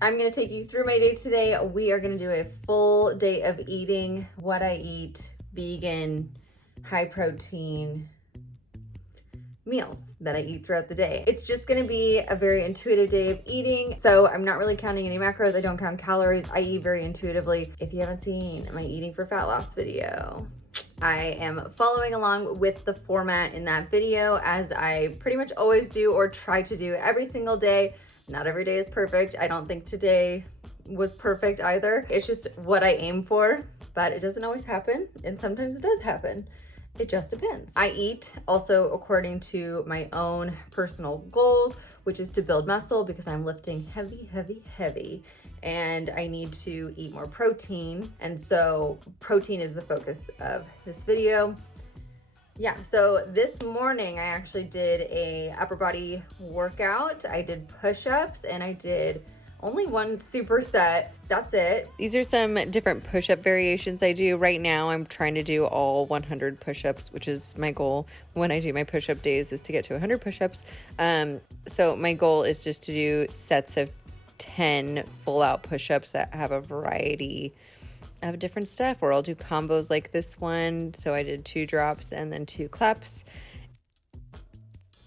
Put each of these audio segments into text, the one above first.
I'm gonna take you through my day today. We are gonna do a full day of eating what I eat, vegan, high protein meals that I eat throughout the day. It's just gonna be a very intuitive day of eating. So I'm not really counting any macros. I don't count calories. I eat very intuitively. If you haven't seen my eating for fat loss video, I am following along with the format in that video as I pretty much always do or try to do every single day. Not every day is perfect. I don't think today was perfect either. It's just what I aim for, but it doesn't always happen. And sometimes it does happen. It just depends. I eat also according to my own personal goals, which is to build muscle because I'm lifting heavy, heavy, heavy. And I need to eat more protein. And so protein is the focus of this video. Yeah, so this morning I actually did a upper body workout. I did push-ups and I did only one superset. That's it. These are some different push-up variations I do. Right now I'm trying to do all 100 push-ups, which is my goal when I do my push-up days, is to get to 100 push-ups. So my goal is just to do sets of 10 full-out push-ups that have a variety of different stuff, or I'll do combos like this one. So I did 2 drops and then 2 claps.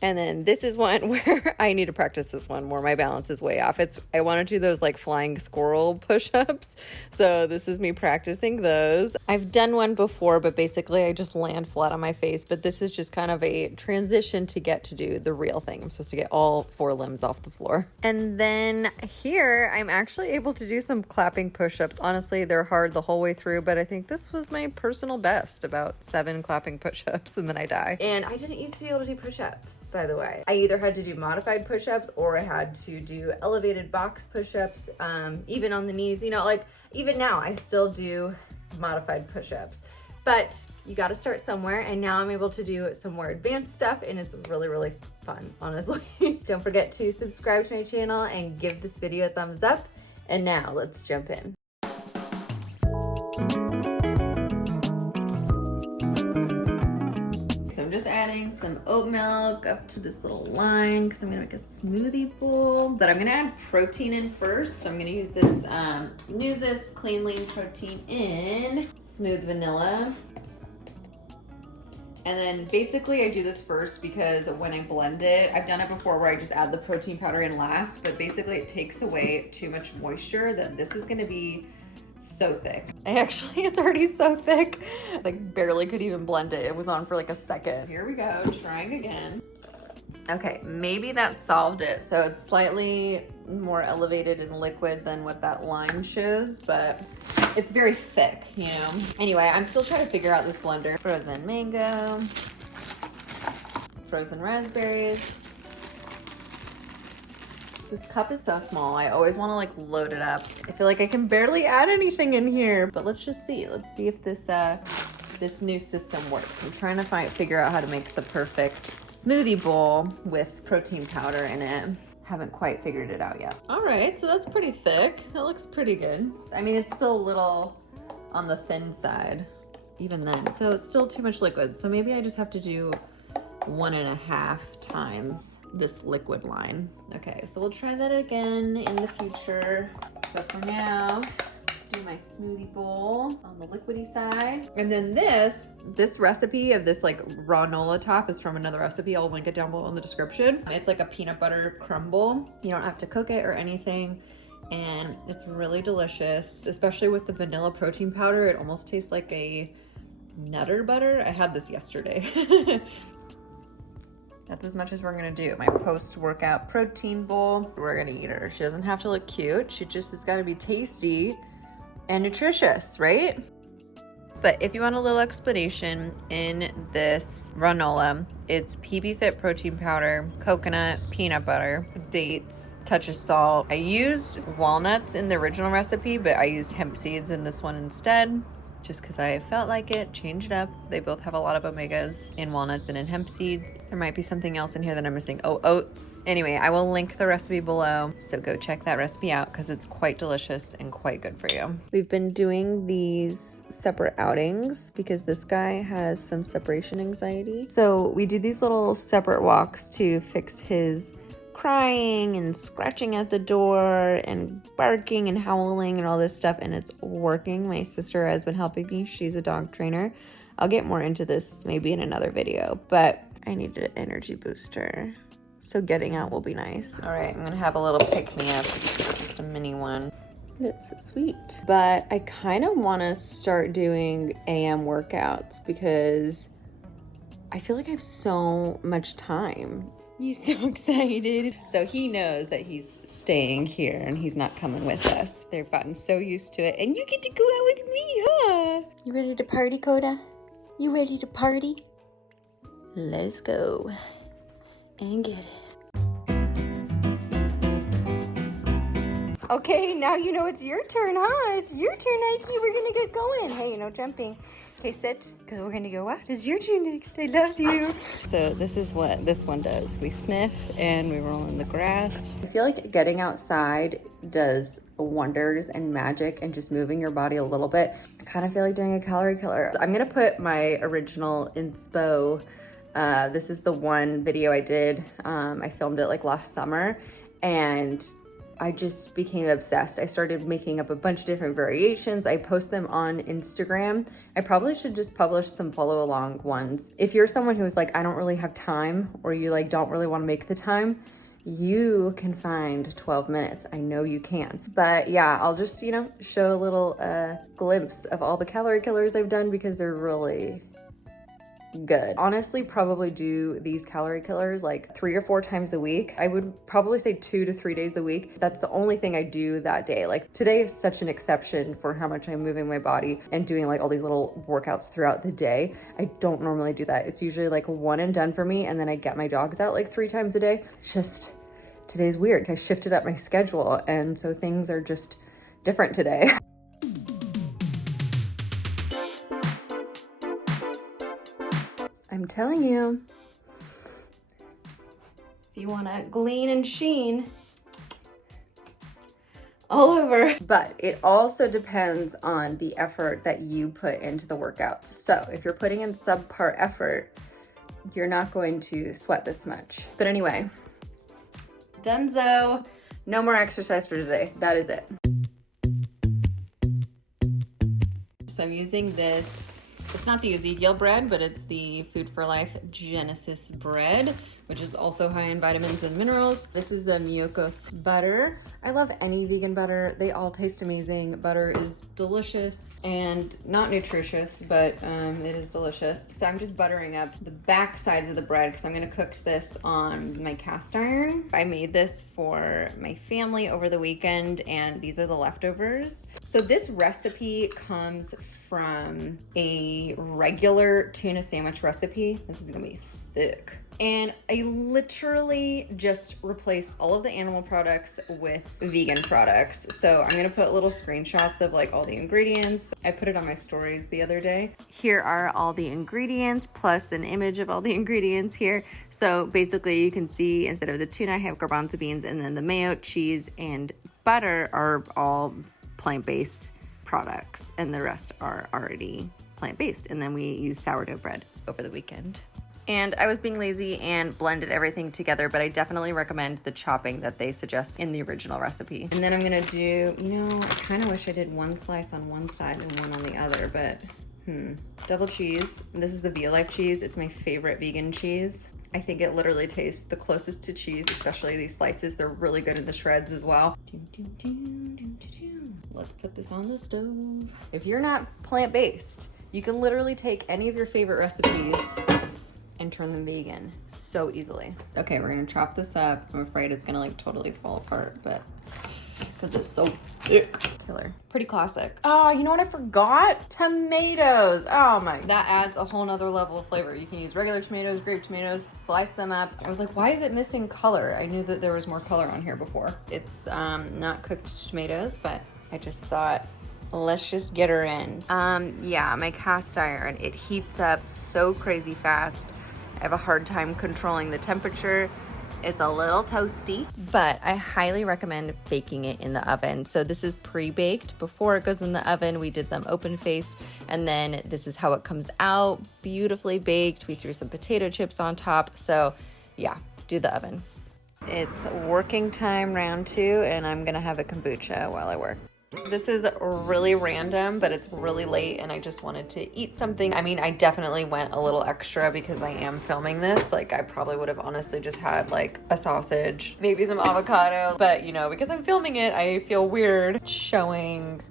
And then this is one where I need to practice this one more. My balance is way off. I want to do those like flying squirrel push-ups. So this is me practicing those. I've done one before, but basically I just land flat on my face. But this is just kind of a transition to get to do the real thing. I'm supposed to get all 4 limbs off the floor. And then here I'm actually able to do some clapping push-ups. Honestly, they're hard the whole way through, but I think this was my personal best, about 7 clapping push-ups, and then I die. And I didn't used to be able to do push-ups, by the way. I either had to do modified push-ups or I had to do elevated box push-ups, even on the knees. You know, like even now I still do modified push-ups, but you got to start somewhere. And now I'm able to do some more advanced stuff and it's really, really fun, honestly. Don't forget to subscribe to my channel and give this video a thumbs up. And now let's jump in. I'm just adding some oat milk up to this little line because I'm gonna make a smoothie bowl, but I'm gonna add protein in first. So I'm gonna use this Newsis Clean Lean Protein in Smooth Vanilla. And then basically I do this first because when I blend it, I've done it before where I just add the protein powder in last, but basically it takes away too much moisture. That this is gonna be so thick. It's already so thick. I like barely could even blend it. It was on for like a second. Here we go, trying again. Okay, maybe that solved it. So it's slightly more elevated in liquid than what that line shows, but it's very thick, you know? Anyway, I'm still trying to figure out this blender. Frozen mango, frozen raspberries. This cup is so small. I always want to like load it up. I feel like I can barely add anything in here, but let's just see. Let's see if this new system works. I'm trying to figure out how to make the perfect smoothie bowl with protein powder in it. Haven't quite figured it out yet. All right, so that's pretty thick. That looks pretty good. I mean, it's still a little on the thin side, even then. So it's still too much liquid. So maybe I just have to do 1.5 times this liquid line. Okay, so we'll try that again in the future. But for now, let's do my smoothie bowl on the liquidy side. And then this recipe of this like granola top is from another recipe. I'll link it down below in the description. It's like a peanut butter crumble. You don't have to cook it or anything. And it's really delicious, especially with the vanilla protein powder. It almost tastes like a Nutter butter. I had this yesterday. That's as much as we're gonna do. My post-workout protein bowl. We're gonna eat her. She doesn't have to look cute. She just has gotta be tasty and nutritious, right? But if you want a little explanation in this granola, it's PB Fit protein powder, coconut, peanut butter, dates, touch of salt. I used walnuts in the original recipe, but I used hemp seeds in this one instead, just because I felt like it. Change it up. They both have a lot of omegas in walnuts and in hemp seeds. There might be something else in here that I'm missing. Oh, oats. Anyway, I will link the recipe below, so go check that recipe out because it's quite delicious and quite good for you. We've been doing these separate outings because this guy has some separation anxiety. So we do these little separate walks to fix his crying and scratching at the door and barking and howling and all this stuff, and it's working. My sister has been helping me. She's a dog trainer. I'll get more into this maybe in another video, but I need an energy booster. So getting out will be nice. All right, I'm gonna have a little pick-me-up, just a mini one. It's so sweet. But I kind of wanna start doing AM workouts because I feel like I have so much time. He's so excited. So he knows that he's staying here and he's not coming with us. They've gotten so used to it. And you get to go out with me, huh? You ready to party, Coda? You ready to party? Let's go and get it. Okay, now you know it's your turn, huh? It's your turn, Nike. We're gonna get going. Hey, no jumping. Okay, sit, because we're gonna go out. It's your turn next. I love you. So this is what this one does. We sniff and we roll in the grass. I feel like getting outside does wonders and magic and just moving your body a little bit. I kind of feel like doing a calorie killer. I'm gonna put my original inspo. This is the one video I did. I filmed it like last summer and I just became obsessed. I started making up a bunch of different variations. I post them on Instagram. I probably should just publish some follow along ones. If you're someone who's like, I don't really have time, or you like don't really want to make the time, you can find 12 minutes. I know you can. But yeah, I'll just, you know, show a little glimpse of all the calorie killers I've done because they're really good. Honestly, probably do these calorie killers like 3 or 4 times a week. I would probably say 2 to 3 days a week. That's the only thing I do that day. Like today is such an exception for how much I'm moving my body and doing like all these little workouts throughout the day. I don't normally do that. It's usually like one and done for me, and then I get my dogs out like 3 times a day. It's just today's weird. I shifted up my schedule, and so things are just different today. I'm telling you, if you want to glean and sheen all over. But it also depends on the effort that you put into the workouts. So if you're putting in subpar effort, you're not going to sweat this much. But anyway, donezo. No more exercise for today. That is it. So I'm using this. It's not the Ezekiel bread, but it's the Food for Life Genesis bread, which is also high in vitamins and minerals. This is the Miyoko butter. I love any vegan butter. They all taste amazing. Butter is delicious and not nutritious, but it is delicious. So I'm just buttering up the back sides of the bread because I'm gonna cook this on my cast iron. I made this for my family over the weekend, and these are the leftovers. So this recipe comes from a regular tuna sandwich recipe. This is gonna be thick. And I literally just replaced all of the animal products with vegan products. So I'm gonna put little screenshots of like all the ingredients. I put it on my stories the other day. Here are all the ingredients plus an image of all the ingredients here. So basically you can see instead of the tuna, I have garbanzo beans, and then the mayo, cheese, and butter are all plant-based products, and the rest are already plant-based. And then we use sourdough bread over the weekend. And I was being lazy and blended everything together, but I definitely recommend the chopping that they suggest in the original recipe. And then I'm gonna do, you know, I kind of wish I did one slice on one side and one on the other, but double cheese. This is the Violife cheese. It's my favorite vegan cheese. I think it literally tastes the closest to cheese, especially these slices. They're really good in the shreds as well. Let's put this on the stove. If you're not plant-based, you can literally take any of your favorite recipes and turn them vegan so easily. Okay, we're gonna chop this up. I'm afraid it's gonna like totally fall apart, but because it's so thick. Killer. Pretty classic. Oh, you know what I forgot? Tomatoes. Oh my, that adds a whole nother level of flavor. You can use regular tomatoes, grape tomatoes, slice them up. I was like, why is it missing color? I knew that there was more color on here before. It's not cooked tomatoes, but I just thought, let's just get her in. Yeah, my cast iron, it heats up so crazy fast. I have a hard time controlling the temperature. It's a little toasty, but I highly recommend baking it in the oven. So this is pre-baked. Before it goes in the oven, we did them open-faced, and then this is how it comes out, beautifully baked. We threw some potato chips on top. So yeah, do the oven. It's working time round 2, and I'm gonna have a kombucha while I work. This is really random, but it's really late and I just wanted to eat something. I mean, I definitely went a little extra because I am filming this. Like, I probably would have honestly just had like a sausage, maybe some avocado, but you know, because I'm filming it, I feel weird showing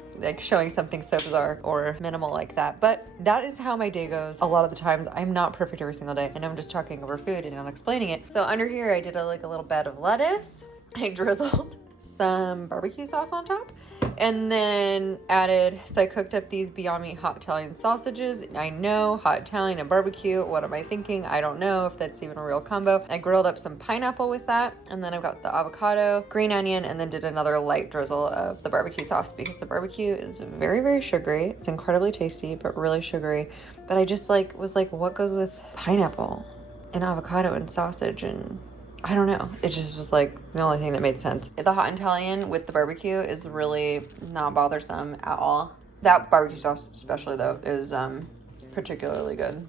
something so bizarre or minimal like that. But that is how my day goes. A lot of the times I'm not perfect every single day, and I'm just talking over food and not explaining it. So under here, I did a little bed of lettuce. I drizzled some barbecue sauce on top, and then so I cooked up these Beyond Meat hot Italian sausages. I know, hot Italian and barbecue, what am I thinking? I don't know if that's even a real combo. I grilled up some pineapple with that, and then I've got the avocado, green onion, and then did another light drizzle of the barbecue sauce because the barbecue is very, very sugary. It's incredibly tasty, but really sugary. But I just was like, what goes with pineapple and avocado and sausage? And I don't know. It just was like the only thing that made sense. The hot Italian with the barbecue is really not bothersome at all. That barbecue sauce especially though is particularly good.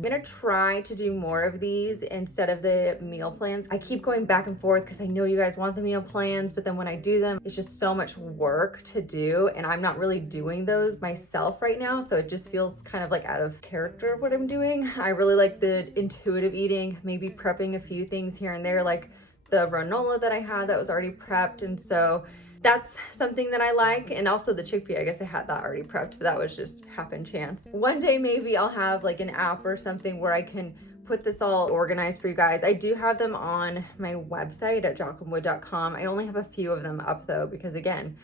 I'm gonna try to do more of these instead of the meal plans. I keep going back and forth because I know you guys want the meal plans, but then when I do them, it's just so much work to do, and I'm not really doing those myself right now, so it just feels kind of like out of character of what I'm doing. I really like the intuitive eating, maybe prepping a few things here and there, like the granola that I had that was already prepped, and so that's something that I like. And also the chickpea, I guess I had that already prepped, but that was just happen chance. One day maybe I'll have like an app or something where I can put this all organized for you guys. I do have them on my website at jaclynwood.com. I only have a few of them up though, because again,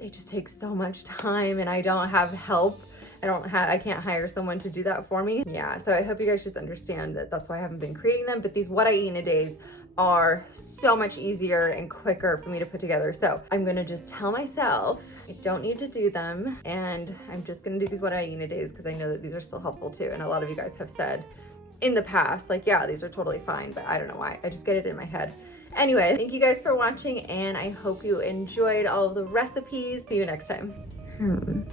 they just take so much time and I don't have help. I can't hire someone to do that for me. Yeah, so I hope you guys just understand that that's why I haven't been creating them, but these what I eat in a days are so much easier and quicker for me to put together. So I'm gonna just tell myself I don't need to do them, and I'm just gonna do these what I eat in a days because I know that these are still helpful too. And a lot of you guys have said in the past, like, yeah, these are totally fine, but I don't know why. I just get it in my head. Anyway, thank you guys for watching, and I hope you enjoyed all of the recipes. See you next time.